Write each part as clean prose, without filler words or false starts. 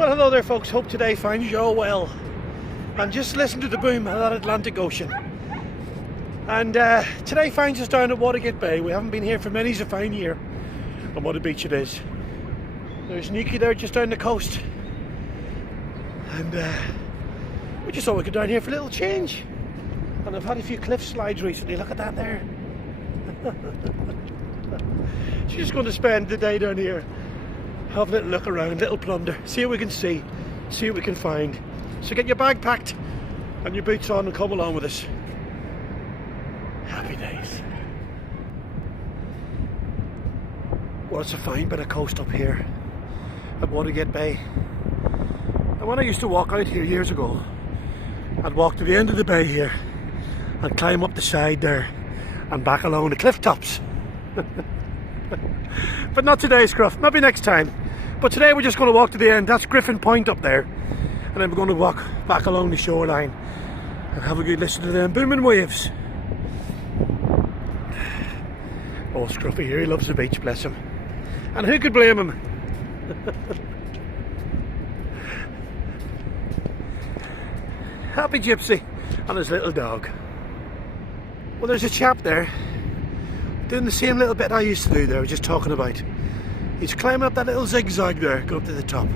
Well, hello there folks, hope today finds you all well. And just listen to the boom of that Atlantic Ocean. And today finds us down at Watergate Bay. We haven't been here for many's a fine year. And what a beach it is. There's Njoy there just down the coast. And we just thought we could down here for a little change. And I've had a few cliff slides recently, look at that there. She's just going to spend the day down here. Have a little look around, little plunder, see what we can see what we can find. So get your bag packed and your boots on and come along with us. Happy days. Well, it's a fine bit of coast up here at Watergate Bay. And when I used to walk out here years ago, I'd walk to the end of the bay here and climb up the side there and back along the cliff tops. But not today, Scruff, maybe next time. But today we're just going to walk to the end. That's Griffin Point up there. And then we're going to walk back along the shoreline and have a good listen to them booming waves. Oh, Scruffy here, he loves the beach, bless him. And who could blame him? Happy Gypsy and his little dog. Well, there's a chap there doing the same little bit I used to do there, just talking about. He's climbing up that little zigzag there, go up to the top.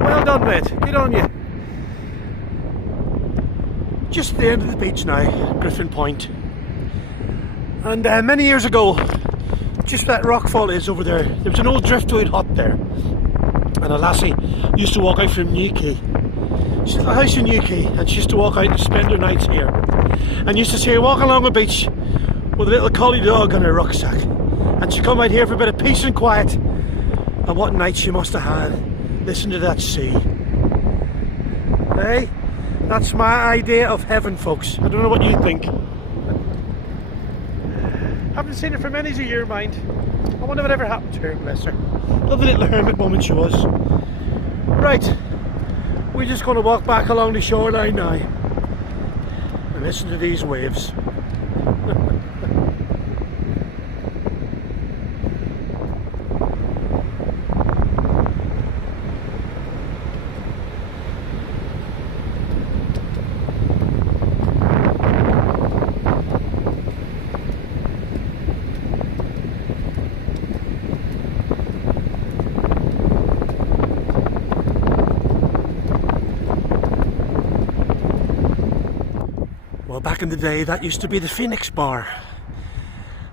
Well done, mate, good on you. Just at the end of the beach now, Griffin Point. And many years ago, just where that rockfall is over there, there was an old driftwood hut there. And a lassie used to walk out from Newquay. She's got a house in Newquay, and she used to walk out and spend her nights here. And used to see her walk along the beach with a little collie dog on her rucksack, and she come out here for a bit of peace and quiet. And what night she must have had. Listen to that sea. Hey, that's my idea of heaven, folks. I don't know what you think. Haven't seen her for many's a year, mind. I wonder what ever happened to her, bless her. Lovely little hermit woman she was. Right, we're just going to walk back along the shoreline now and listen to these waves. Well, back in the day, that used to be the Phoenix Bar,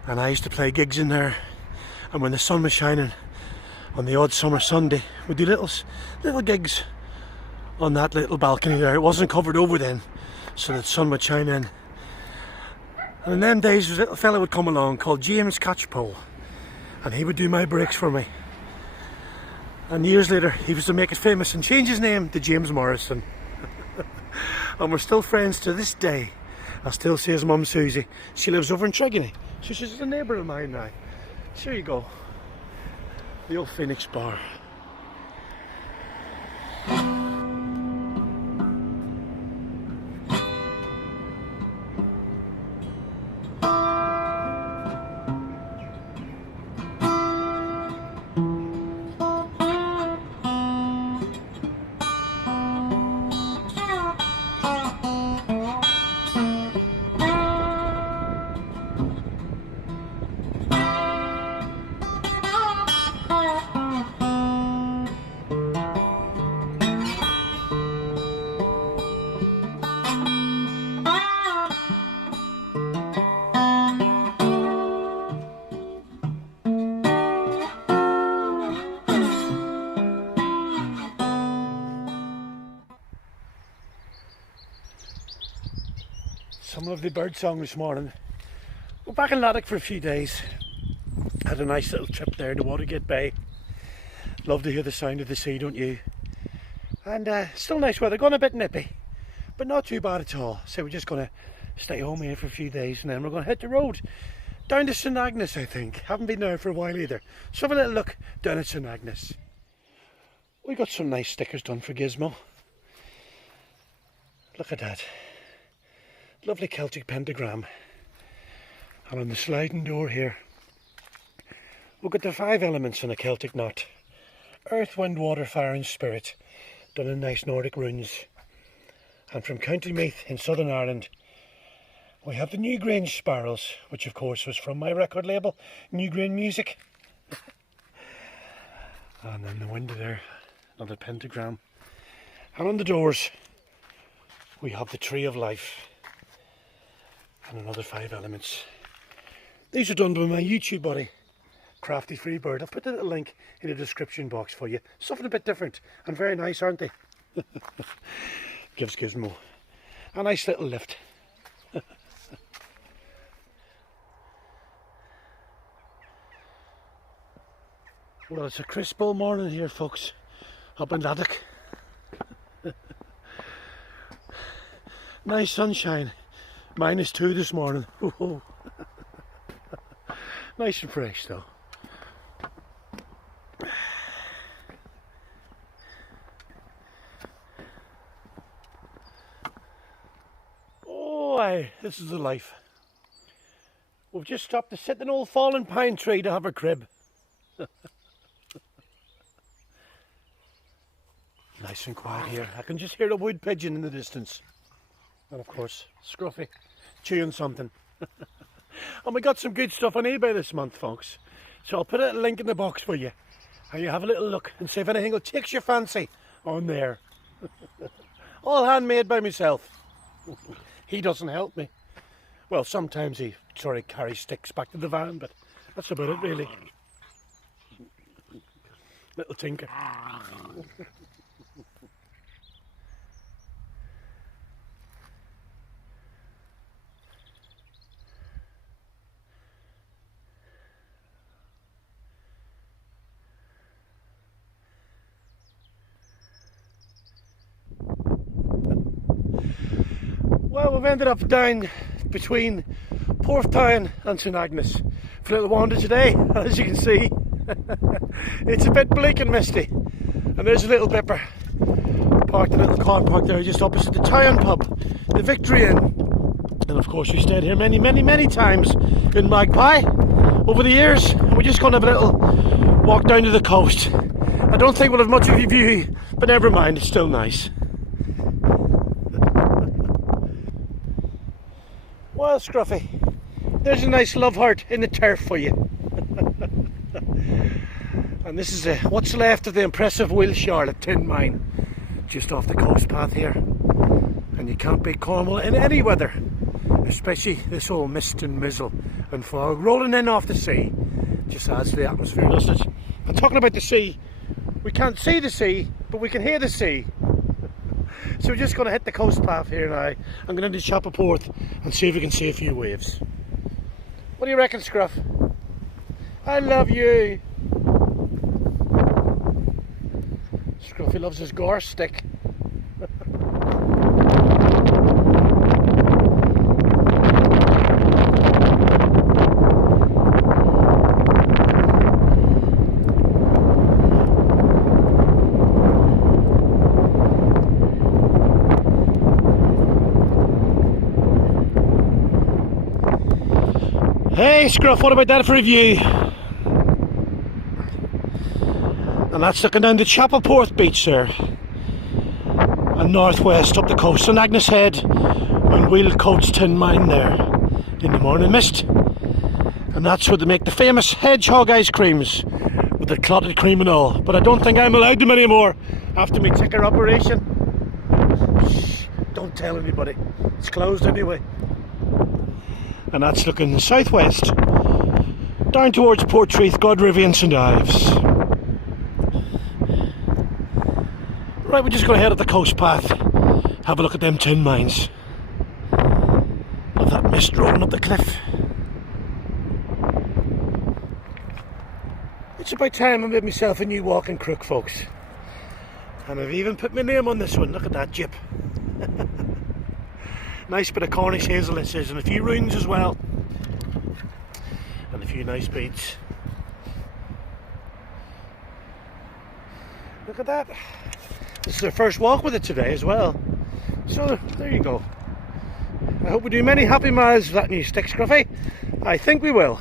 and I used to play gigs in there. And when the sun was shining on the odd summer Sunday, we'd do little gigs on that little balcony there. It wasn't covered over then, so the sun would shine in. And in them days, a little fella would come along called James Catchpole, and he would do my breaks for me. And years later, he was to make it famous and change his name to James Morrison. And we're still friends to this day. I still see his mum Susie. She lives over in Tregony. So she's a neighbour of mine now. So there you go. The old Phoenix Bar. Some lovely bird song this morning. We're back in Laddock for a few days. Had a nice little trip there to Watergate Bay. Love to hear the sound of the sea, don't you? And still nice weather, going a bit nippy, but not too bad at all. So we're just going to stay home here for a few days, and then we're going to hit the road down to Shenanigans, I think. Haven't been there for a while either. So have a little look down at Shenanigans. We got some nice stickers done for Gizmo. Look at that. Lovely Celtic pentagram. And on the sliding door here, we've got the 5 elements in a Celtic knot. Earth, Wind, Water, Fire and Spirit, done in nice Nordic runes. And from County Meath in Southern Ireland, we have the Newgrange Sparrows, which of course was from my record label, Newgrange Music. And then the window there, another pentagram. And on the doors, we have the Tree of Life and another 5 elements. These are done by my YouTube buddy, Crafty Freebird. I've put a little link in the description box for you. Something a bit different and very nice, aren't they? Gives Gizmo a nice little lift. Well, it's a crisp old morning here, folks, up in Laddock. Nice sunshine. -2 this morning. Nice and fresh though. Oh aye, this is the life. We've just stopped to sit in an old fallen pine tree to have a crib. Nice and quiet here. I can just hear a wood pigeon in the distance. And of course, Scruffy, chewing something. And we got some good stuff on eBay this month, folks. So I'll put a link in the box for you. And you have a little look and see if anything will take your fancy on there. All handmade by myself. He doesn't help me. Well, sometimes he sort of carries sticks back to the van, but that's about it really. Little tinker. Well, we've ended up down between Porth Town and St Agnes for a little wander today. As you can see, it's a bit bleak and misty. And there's a little bipper parked in a little car park there just opposite the town pub, the Victory Inn. And of course we stayed here many times in Magpie over the years. And we're just going to have a little walk down to the coast. I don't think we'll have much of a view, but never mind, it's still nice. Well, Scruffy, there's a nice love heart in the turf for you. And this is what's left of the impressive Wheal Charlotte tin mine, just off the coast path here. And you can't beat Cornwall in any weather, especially this old mist and mizzle and fog rolling in off the sea. Just adds to the atmosphere, doesn't it? And talking about the sea, we can't see the sea, but we can hear the sea. So we're just going to hit the coast path here now. I'm going to chop a Porth and see if we can see a few waves. What do you reckon, Scruff? I love you. Scruffy loves his gorse stick. Hey Scruff, what about that for a view? And that's looking down the Chapel Porth beach there. And northwest up the coast, St Agnes Head and Wheal Coates tin mine there in the morning mist. And that's where they make the famous hedgehog ice creams with the clotted cream and all. But I don't think I'm allowed them anymore after my ticker operation. Shh, don't tell anybody. It's closed anyway. And that's looking southwest, down towards Portreath, Godrivy and St Ives. Right, we're just going to head up the coast path, have a look at them tin mines. Love that mist rolling up the cliff. It's about time I made myself a new walking crook, folks. And I've even put my name on this one. Look at that, Gyp. Nice bit of Cornish hazel this is, and a few runes as well. And a few nice beads. Look at that. This is our first walk with it today as well. So, there you go. I hope we do many happy miles with that new stick, Scruffy. I think we will.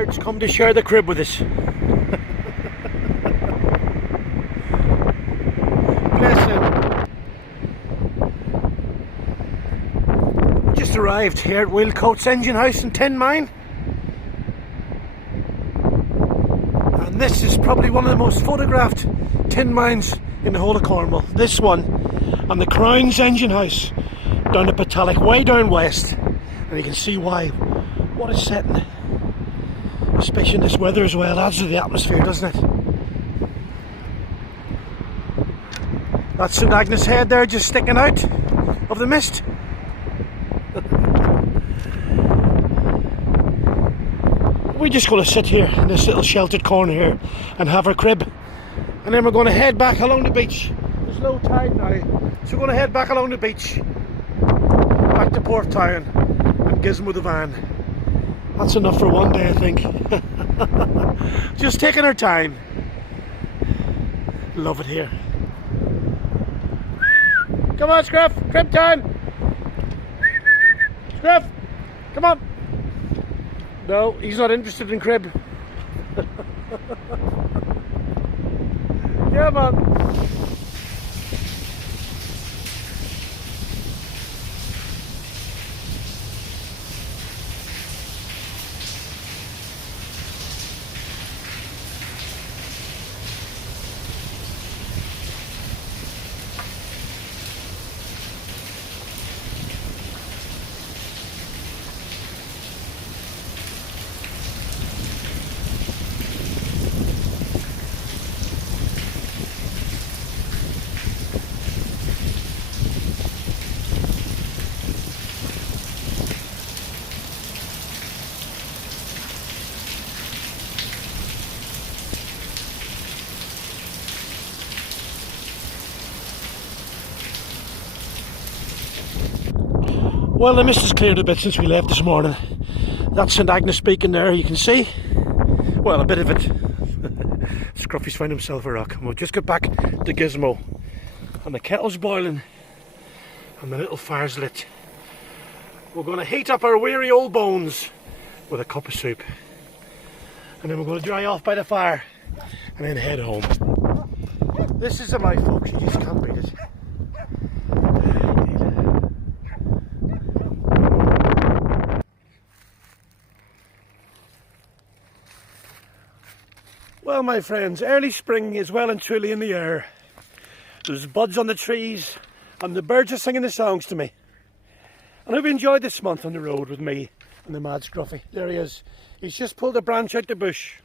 birds come to share the crib with us. Bless them. Just arrived here at Wheal Coates engine house in Tin Mine. And this is probably one of the most photographed tin mines in the whole of Cornwall. This one and the Crown's engine house down at Patalic, way down west. And you can see why. What a setting. Especially in this weather as well, adds to the atmosphere, doesn't it? That's St Agnes Head there, just sticking out of the mist. We're just going to sit here in this little sheltered corner here and have our crib, and then we're going to head back along the beach. There's low tide now, so we're going to head back along the beach, back to Porth town and gizmo the van. That's enough for one day, I think. Just taking our time. Love it here. Come on, Scruff, crib time. Scruff, come on. No, he's not interested in crib. Come on. Well, the mist has cleared a bit since we left this morning. That's St Agnes Beacon there, you can see. Well, a bit of it. Scruffy's found himself a rock. And we'll just get back to Gizmo. And the kettle's boiling. And the little fire's lit. We're going to heat up our weary old bones with a cup of soup. And then we're going to dry off by the fire. And then head home. This is a life, folks. You just can't beat it. Well, my friends, early spring is well and truly in the air. There's buds on the trees and the birds are singing the songs to me. And I've enjoyed this month on the road with me and the mad Scruffy. There he is. He's just pulled a branch out the bush.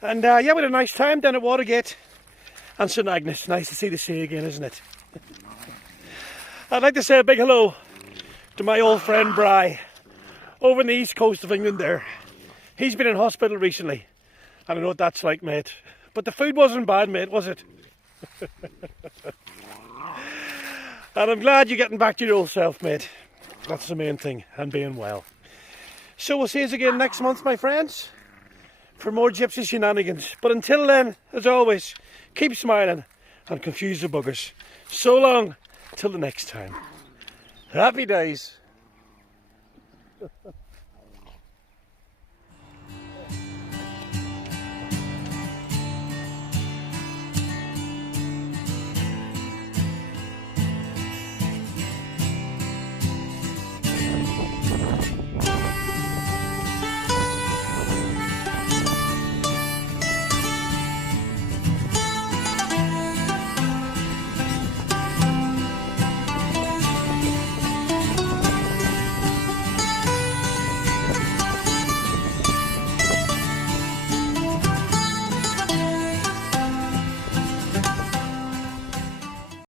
And yeah, we had a nice time down at Watergate and St Agnes. Nice to see the sea again, isn't it? I'd like to say a big hello to my old friend Bry over on the east coast of England there. He's been in hospital recently. I don't know what that's like, mate. But the food wasn't bad, mate, was it? And I'm glad you're getting back to your old self, mate. That's the main thing, and being well. So we'll see you again next month, my friends, for more gypsy shenanigans. But until then, as always, keep smiling and confuse the buggers. So long, till the next time. Happy days.